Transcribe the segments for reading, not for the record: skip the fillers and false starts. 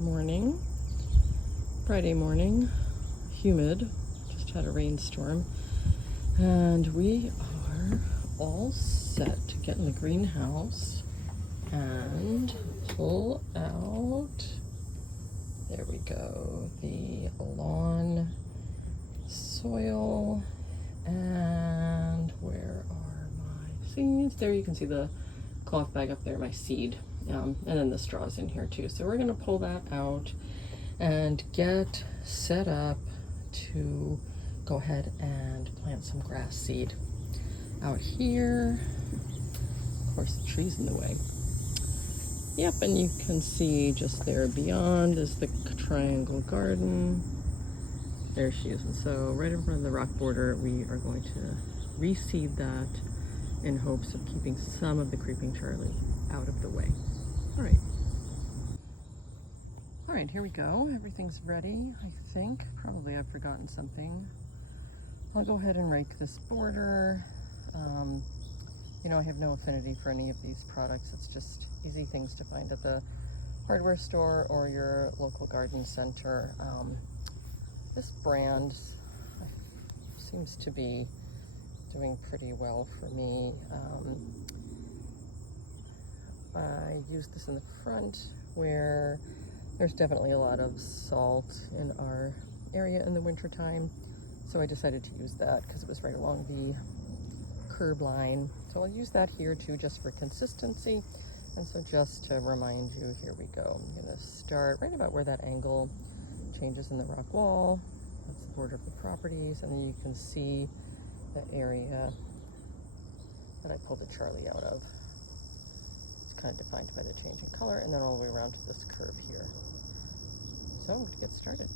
morning, Friday morning, humid, just had a rainstorm, and we are all set to get in the greenhouse and pull out, there we go, the lawn soil. And where are my seeds? There, you can see the cloth bag up there, my seed, and then the straws in here too. So we're gonna pull that out and get set up to go ahead and plant some grass seed out here. Of course, the tree's in the way. Yep, and you can see just there beyond is the triangle garden. There she is. And so right in front of the rock border, we are going to reseed that in hopes of keeping some of the creeping Charlie out of the way. All right, here we go. Everything's ready, I think. Probably I've forgotten something. I'll go ahead and rake this border. You know, I have no affinity for any of these products. It's just easy things to find at the hardware store or your local garden center. This brand seems to be doing pretty well for me. I use this in the front where there's definitely a lot of salt in our area in the wintertime. So I decided to use that because it was right along the curb line. So I'll use that here too, just for consistency. And so just to remind you, here we go. I'm gonna start right about where that angle changes in the rock wall. That's the border of the properties, and then you can see the area that I pulled the Charlie out of. It's kind of defined by the change in color, and then all the way around to this curve here. So I'm going to get started.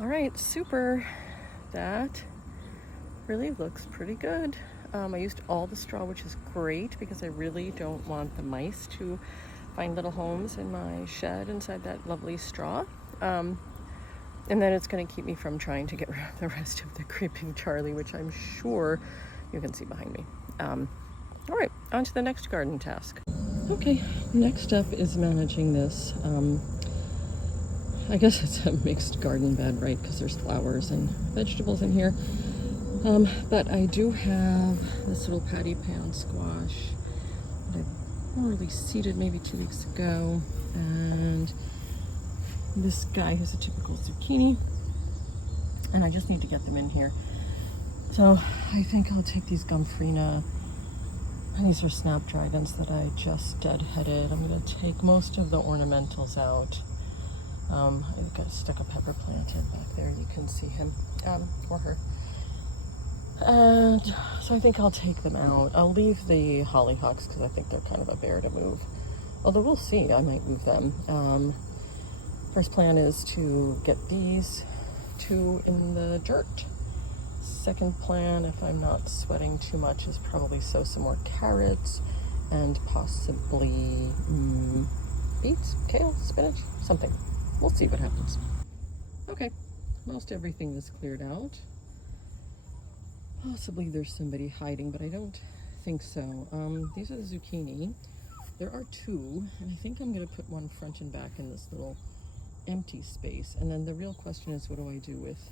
All right, super. That really looks pretty good. I used all the straw, which is great because I really don't want the mice to find little homes in my shed inside that lovely straw. And then it's going to keep me from trying to get rid of the rest of the creeping Charlie, which I'm sure you can see behind me. All right, on to the next garden task. Okay, next up is managing this. I guess it's a mixed garden bed, right? Because there's flowers and vegetables in here. But I do have this little patty pan squash that I more or less seeded maybe 2 weeks ago. And this guy who's a typical zucchini. And I just need to get them in here. So I think I'll take these Gumfrina, and these are snapdragons that I just deadheaded. I'm gonna take most of the ornamentals out. I've got stuck a pepper plant in back there. You can see him, or her. And so I think I'll take them out. I'll leave the hollyhocks because I think they're kind of a bear to move. Although we'll see, I might move them. First plan is to get these two in the dirt. Second plan, if I'm not sweating too much, is probably sow some more carrots and possibly beets, kale, spinach, something. We'll see what happens. Okay, most everything is cleared out. Possibly there's somebody hiding, but I don't think so. These are the zucchini. There are two, and I think I'm gonna put one front and back in this little empty space. And then the real question is, what do I do with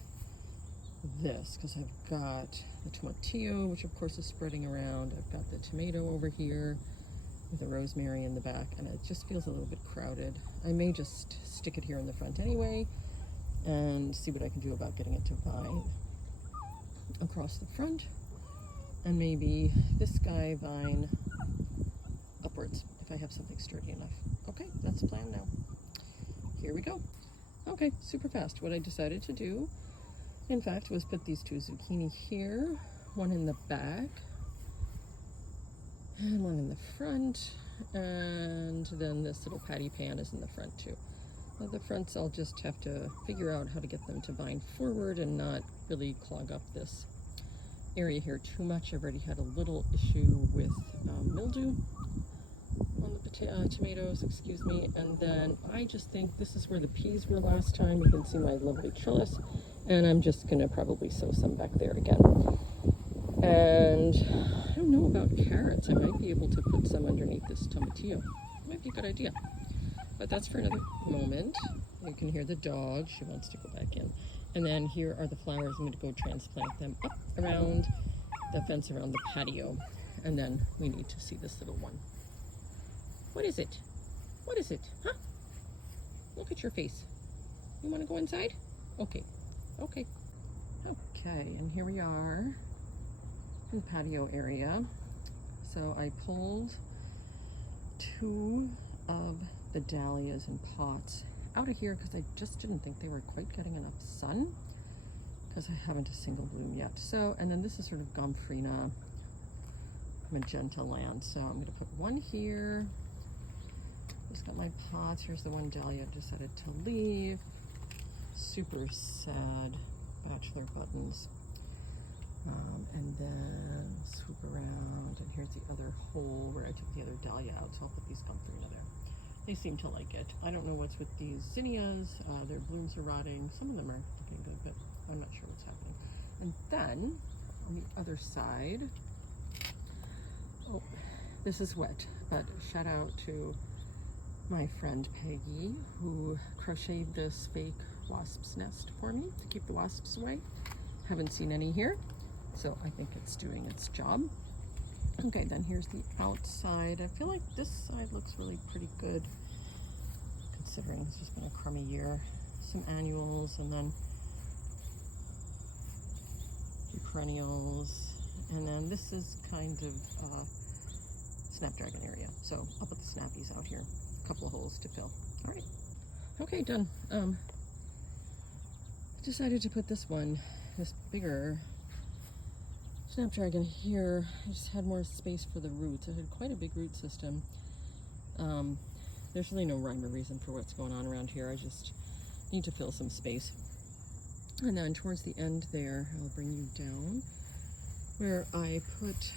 this? Because I've got the tomatillo, which of course is spreading around. I've got the tomato over here. with a rosemary in the back, and it just feels a little bit crowded. I may just stick it here in the front anyway and see what I can do about getting it to vine across the front, and maybe this guy vine upwards if I have something sturdy enough. Okay, that's the plan now. Here we go. Okay, super fast. What I decided to do, in fact, was put these 2 zucchini here, one in the back and one in the front, and then this little patty pan is in the front too. Now the fronts, I'll just have to figure out how to get them to vine forward and not really clog up this area here too much. I've already had a little issue with mildew on the tomatoes, excuse me, and then I just think this is where the peas were last time. You can see my lovely trellis, and I'm just gonna probably sow some back there again. And I don't know about carrots. I might be able to put some underneath this tomatillo. Might be a good idea, but that's for another moment. You can hear the dog, she wants to go back in. And then here are the flowers. I'm going to go transplant them up around the fence around the patio, and then we need to see this little one. What is it? What is it? Huh? Look at your face. You want to go inside? Okay. Okay. Okay, and here we are in the patio area. So I pulled 2 of the dahlias in pots out of here because I just didn't think they were quite getting enough sun, because I haven't a single bloom yet. So, and then this is sort of Gomphrena magenta land. So I'm going to put one here. Just got my pots. Here's the one dahlia I decided to leave. Super sad bachelor buttons. And then swoop around, and here's the other hole where I took the other dahlia out, so I'll put these Gomphrena there. They seem to like it. I don't know what's with these zinnias. Their blooms are rotting. Some of them are looking good, but I'm not sure what's happening. And then on the other side, oh, this is wet, but shout out to my friend Peggy, who crocheted this fake wasp's nest for me to keep the wasps away. Haven't seen any here, so I think it's doing its job. Okay, then here's the outside. I feel like this side looks really pretty good, considering it's just been a crummy year. Some annuals, and then perennials, and then this is kind of snapdragon area. So I'll put the snappies out here. A couple of holes to fill. All right. Okay, done. I decided to put this bigger snapdragon here. I just had more space for the roots. I had quite a big root system. There's really no rhyme or reason for what's going on around here. I just need to fill some space. And then towards the end there, I'll bring you down where I put,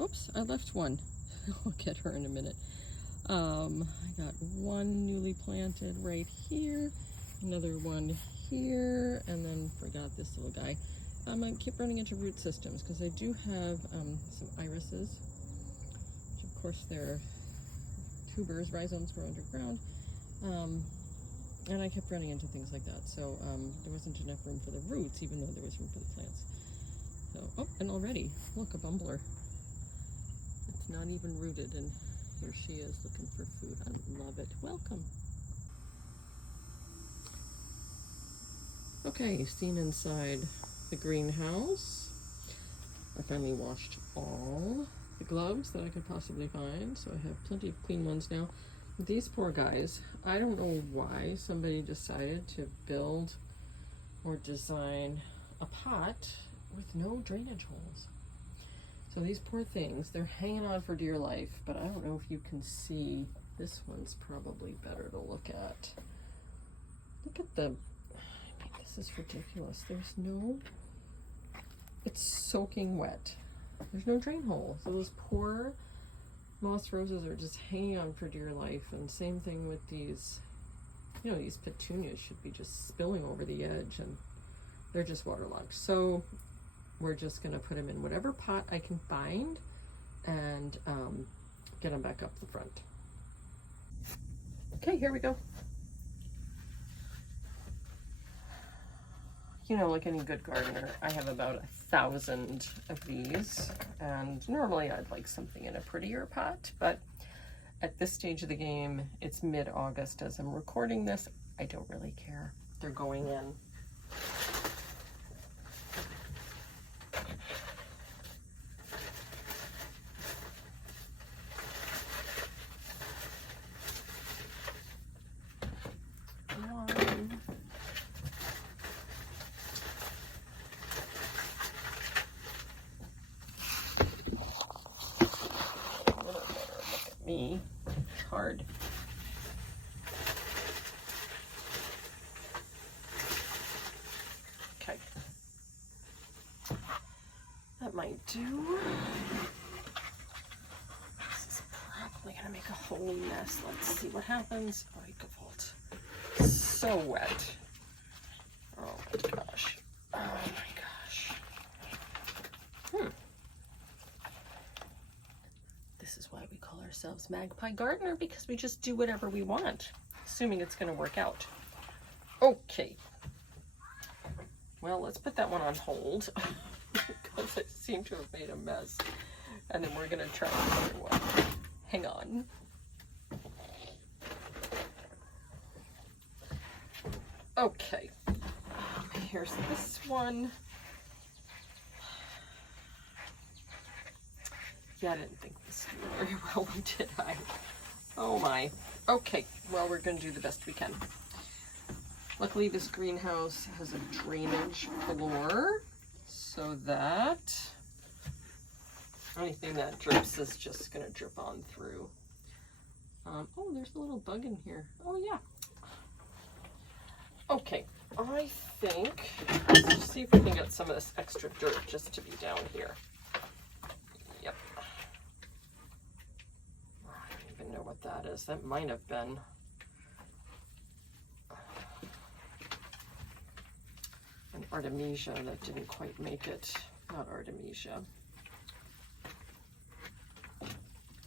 oops, I left one. I'll get her in a minute. I got one newly planted right here, another one here, and then forgot this little guy. I keep running into root systems because I do have some irises, which of course they're tubers, rhizomes grow underground, and I kept running into things like that. So there wasn't enough room for the roots, even though there was room for the plants. So, oh, and already, look, a bumbler. It's not even rooted, and here she is looking for food. I love it. Welcome. Okay, seen inside the greenhouse. I finally washed all the gloves that I could possibly find, so I have plenty of clean ones now. These poor guys, I don't know why somebody decided to build or design a pot with no drainage holes. So these poor things, they're hanging on for dear life, but I don't know if you can see. This one's probably better to look at. Look at the, I mean, this is ridiculous. There's no, it's soaking wet. There's no drain hole. So those poor moss roses are just hanging on for dear life. And same thing with these, you know, these petunias should be just spilling over the edge, and they're just waterlogged. So we're just gonna put them in whatever pot I can find and get them back up the front. Okay, here we go. you know, like any good gardener, I have about 1,000 of these, and normally I'd like something in a prettier pot, but at this stage of the game, it's mid-August as I'm recording this, I don't really care. They're going in. Me. It's hard. Okay. That might do. This is probably gonna make a whole mess. Let's see what happens. Oh, Gewalt. So wet. Oh my gosh. Oh my gosh. This is why we call ourselves Magpie Gardener, because we just do whatever we want, assuming it's going to work out. Okay. Well, let's put that one on hold because I seem to have made a mess. And then we're going to try another one. Hang on. Okay. Here's this one. Yeah, I didn't think this would very well, did I? Oh my. Okay, well, we're going to do the best we can. Luckily, this greenhouse has a drainage floor, so that anything that drips is just going to drip on through. Oh, there's a little bug in here. Oh, yeah. Okay, I think, let's see if we can get some of this extra dirt just to be down here. Yep. I don't even know what that is. That might have been an Artemisia that didn't quite make it. Not Artemisia.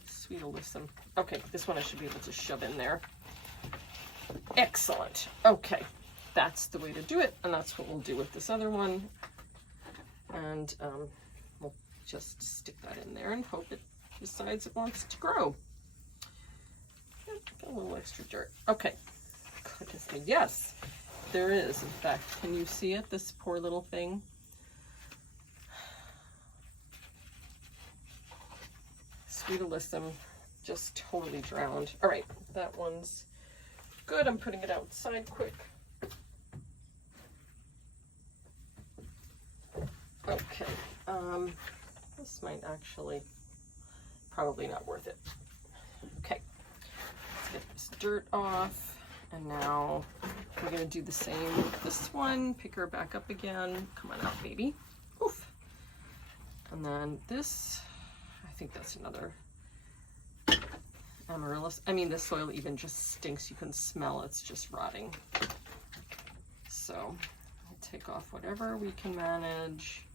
Sweet alyssum. Okay, this one I should be able to shove in there. Excellent. Okay, that's the way to do it, and that's what we'll do with this other one. And we'll just stick that in there and hope it decides it wants to grow. Got a little extra dirt. Okay. Goodness me. Yes, there is. In fact, can you see it? This poor little thing. Sweet alyssum, just totally drowned. All right, that one's good. I'm putting it outside quick. Okay, this might actually, probably not worth it. Okay, let's get this dirt off. And now we're gonna do the same with this one. Pick her back up again. Come on out, baby. Oof. And then this, I think that's another amaryllis. I mean, the soil even just stinks. You can smell it's just rotting. So I'll take off whatever we can manage.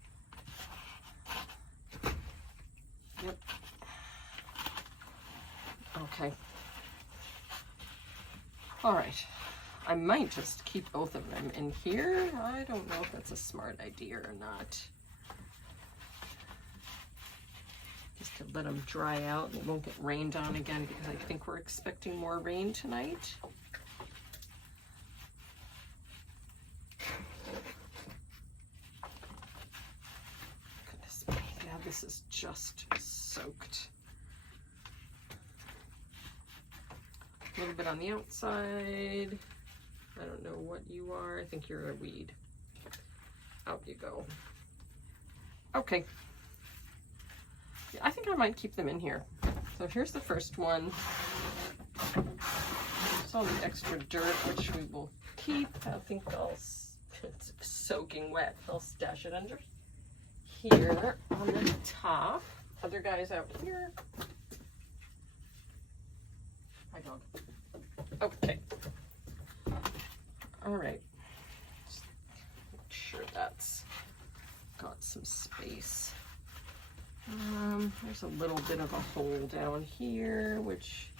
Yep. Okay. All right. I might just keep both of them in here. I don't know if that's a smart idea or not. Just to let them dry out and it won't get rained on again, because I think we're expecting more rain tonight. Goodness me, yeah, this is just soaked. A little bit on the outside. I don't know what you are. I think you're a weed. Out you go. Okay. Yeah, I think I might keep them in here. So here's the first one. There's all the extra dirt, which we will keep. I think it's soaking wet. I'll stash it under here on the top. Other guys out here. My dog. Okay. All right. Just make sure that's got some space. There's a little bit of a hole down here, which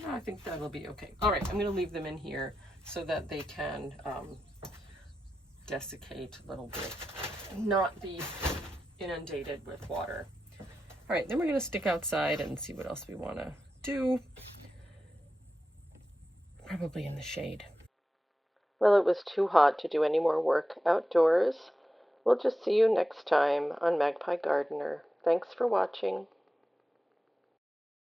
no, I think that'll be okay. All right, I'm going to leave them in here. so that they can desiccate a little bit, not be inundated with water. All right, then we're gonna stick outside and see what else we wanna do. Probably in the shade. Well, it was too hot to do any more work outdoors. We'll just see you next time on Magpie Gardener. Thanks for watching.